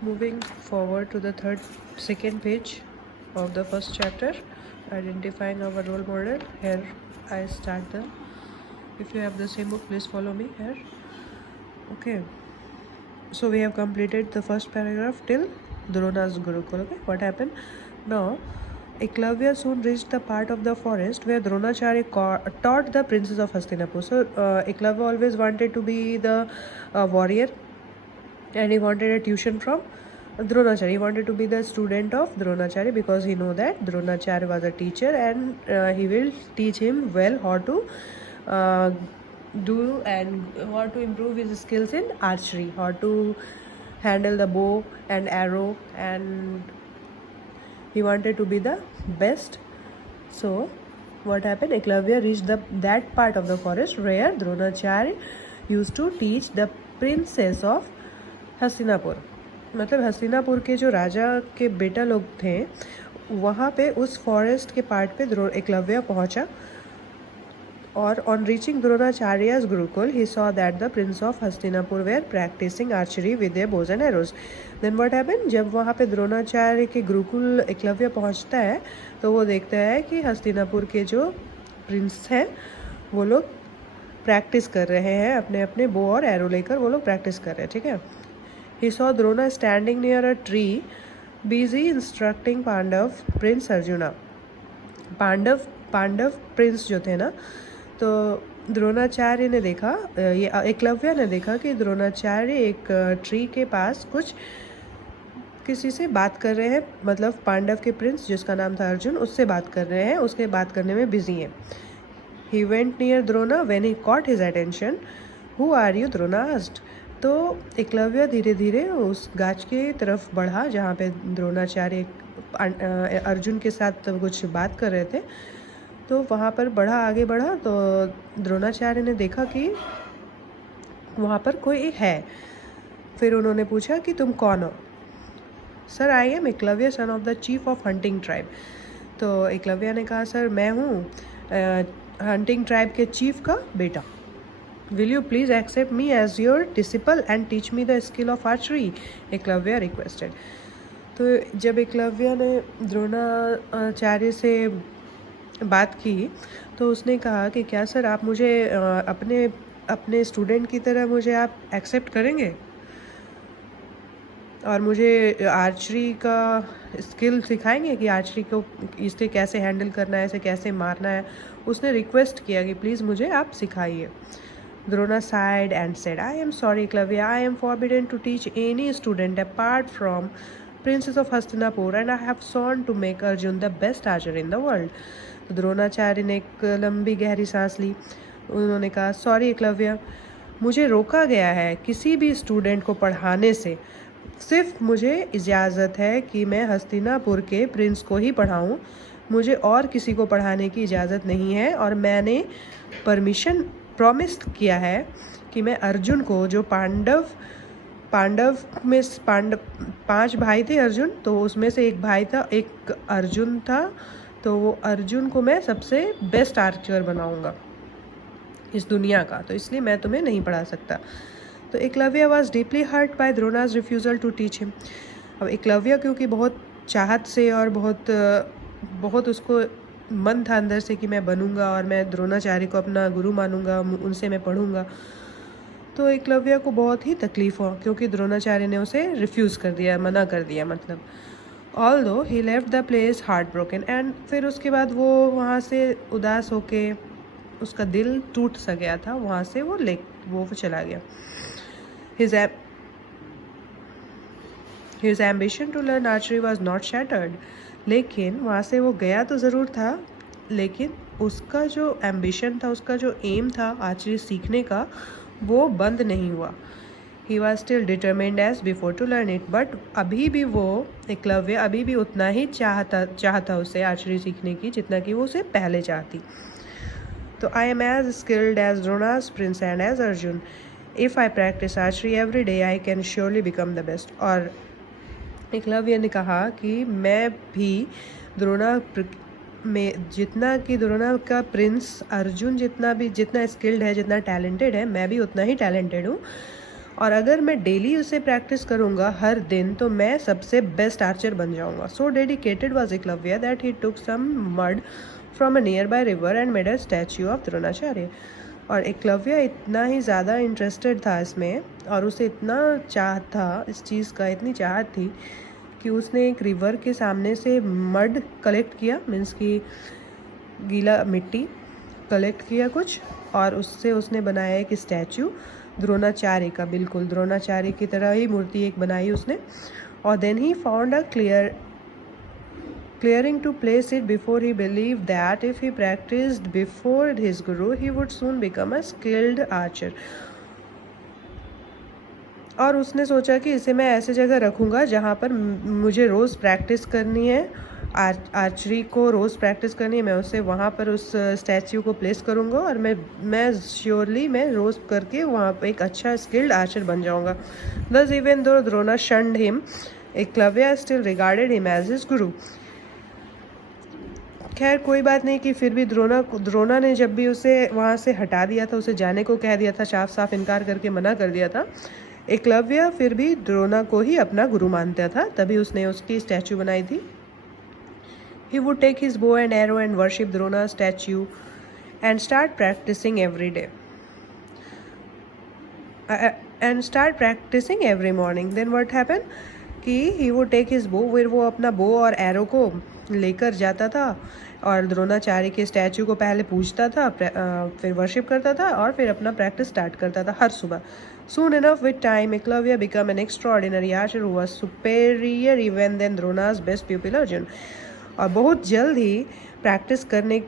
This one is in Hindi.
Moving forward to the second page of the first chapter, identifying our role model. Here I start the. If you have the same book, please follow me here. Okay. So we have completed the first paragraph till Drona's Gurukul. Okay. What happened? Now, Eklavya soon reached the part of the forest where Dronacharya taught the princes of Hastinapur. So Eklavya always wanted to be the warrior, and he wanted a tuition from Dronacharya. He wanted to be the student of Dronacharya because he know that Dronacharya was a teacher, and he will teach him well how to uh, do and how to improve his skills in archery, how to handle the bow and arrow, and he wanted to be the best. So what happened? Eklavya reached that part of the forest where Dronacharya used to teach the princess of Hastinapur. मतलब हस्तिनापुर के जो राजा के बेटा लोग थे वहाँ पे उस फॉरेस्ट के पार्ट पे एकलव्य पहुँचा. और on reaching Dronacharya's gurukul he saw that the prince of Hastinapur were practicing archery with their bows and arrows. Then what happened? जब वहाँ पे द्रोणाचार्य के गुरुकुल एकलव्य पहुँचता है तो वो देखता है कि हस्तिनापुर के जो प्रिंस हैं वो लोग प्रैक्टिस कर रहे हैं, अपने अपने बो और एरो लेकर वो लोग प्रैक्टिस कर रहे हैं. ठीक है. He saw Drona standing near a tree, busy instructing Pandav Prince Arjuna. Pandav prince जो थे ना, तो द्रोणाचार्य ने देखा, ये एकलव्य ने देखा कि द्रोणाचार्य एक ट्री के पास कुछ किसी से बात कर रहे हैं. मतलब पांडव के प्रिंस जिसका नाम था अर्जुन, उससे बात कर रहे हैं, उसके बात करने में बिजी हैं. He went near Drona when he caught his attention. Who are you? Drona asked. तो एकलव्य धीरे धीरे उस गाछ की तरफ बढ़ा जहाँ पे द्रोणाचार्य अर्जुन के साथ कुछ बात कर रहे थे. तो वहाँ पर आगे बढ़ा तो द्रोणाचार्य ने देखा कि वहाँ पर कोई है. फिर उन्होंने पूछा कि तुम कौन हो? Sir, I am Eklavya, son of the chief of hunting tribe. तो एकलव्य ने कहा, सर मैं हूँ हंटिंग ट्राइब के चीफ का बेटा. Will you please accept me as your disciple and teach me the skill of archery? Eklavya requested. तो जब एकलव्य ने द्रोणाचार्य से बात की तो उसने कहा कि क्या सर आप मुझे अपने स्टूडेंट की तरह मुझे आप एक्सेप्ट करेंगे और मुझे आर्चरी का स्किल सिखाएंगे कि आर्चरी को इसे कैसे हैंडल करना है, इसे कैसे मारना है. उसने रिक्वेस्ट किया कि प्लीज़ मुझे आप सिखाइए. Drona sighed and said, I am sorry, Eklavya, I am forbidden to teach any student apart from Princess of Hastinapur, and I have sworn to make Arjun the best archer in the world. तो द्रोणाचार्य ने एक लंबी गहरी सांस ली. उन्होंने कहा, सॉरी एकलव्य, मुझे रोका गया है किसी भी स्टूडेंट को पढ़ाने से. सिर्फ मुझे इजाज़त है कि मैं हस्तिनापुर के प्रिंस को ही पढ़ाऊँ. मुझे और किसी को पढ़ाने की इजाज़त नहीं है, और मैंने प्रॉमिस किया है कि मैं अर्जुन को, जो पांडव में 5 भाई थे अर्जुन, तो उसमें से एक भाई था, एक अर्जुन था, तो वो अर्जुन को मैं सबसे बेस्ट आर्चर बनाऊंगा इस दुनिया का, तो इसलिए मैं तुम्हें नहीं पढ़ा सकता. तो Eklavya was deeply hurt by Drona's refusal to teach him. अब एकलव्य क्योंकि बहुत चाहत से और बहुत उसको मन था अंदर से कि मैं बनूंगा और मैं द्रोणाचार्य को अपना गुरु मानूंगा, उनसे मैं पढ़ूंगा. तो एकलव्य को बहुत ही तकलीफ हुआ क्योंकि द्रोणाचार्य ने उसे रिफ्यूज़ कर दिया, मना कर दिया मतलब. Although he left the place heart broken, and फिर उसके बाद वो वहाँ से उदास होके, उसका दिल टूट सा गया था, वहाँ से वो चला गया. His ambition to learn archery was not shattered. लेकिन वहाँ से वो गया तो ज़रूर था, लेकिन उसका जो एम्बिशन था, उसका जो एम था आर्चरी सीखने का, वो बंद नहीं हुआ. He was still determined as before to learn it. But अभी भी वो एकलव्य अभी भी उतना ही चाहता उसे आर्चरी सीखने की जितना कि वो उसे पहले चाहती. तो I am as skilled as Drona's prince and as Arjun. If I practice archery every day, I can surely become the best. और एकलव्य ने कहा कि मैं भी द्रोणा में द्रोणा का प्रिंस अर्जुन जितना स्किल्ड है, जितना टैलेंटेड है, मैं भी उतना ही टैलेंटेड हूँ. और अगर मैं डेली उसे प्रैक्टिस करूँगा हर दिन तो मैं सबसे बेस्ट आर्चर बन जाऊँगा. So dedicated was Eklavya that he took some mud from a nearby river and made a statue of Dronacharya. और एकलव्य इतना ही ज़्यादा इंटरेस्टेड था इसमें और उसे इतना चाह था इस चीज़ का, इतनी चाहत थी कि उसने एक रिवर के सामने से मड कलेक्ट किया, मीन्स कि गीला मिट्टी कलेक्ट किया कुछ, और उससे उसने बनाया एक स्टैचू द्रोणाचार्य का, बिल्कुल द्रोणाचार्य की तरह ही मूर्ति एक बनाई उसने. और then he found a clearing to place it before he believed that if he practiced before his guru he would soon become a skilled archer. और उसने सोचा कि इसे मैं ऐसे जगह रखूँगा जहाँ पर मुझे रोज़ प्रैक्टिस करनी है, आर्चरी को रोज़ प्रैक्टिस करनी है, मैं उसे वहाँ पर उस स्टैच्यू को प्लेस करूँगा और मैं श्योरली मैं रोज़ करके वहाँ पर एक अच्छा स्किल्ड आर्चर बन जाऊँगा. Thus even though Drona shunned him, Eklavya still regarded him as his guru. खैर कोई बात नहीं कि फिर भी द्रोणा ने जब भी उसे वहाँ से हटा दिया था, उसे जाने को कह दिया था, साफ इनकार करके मना कर दिया था, एकलव्य फिर भी द्रोणा को ही अपना गुरु मानता था, तभी उसने उसकी स्टैचू बनाई थी. He would take his bow and arrow and worship Drona's statue and start practicing every day. And start practicing every morning. Then what happened कि he would take his bow, फिर वो अपना बो और एरो को लेकर जाता था और द्रोणाचार्य के स्टैचू को पहले पूजता था, फिर वर्शिप करता था और फिर अपना प्रैक्टिस स्टार्ट करता था हर सुबह. Soon enough with time, Eklavya became an extraordinary archer who was superior even than Drona's best pupil Arjun. और बहुत जल्द ही प्रैक्टिस करने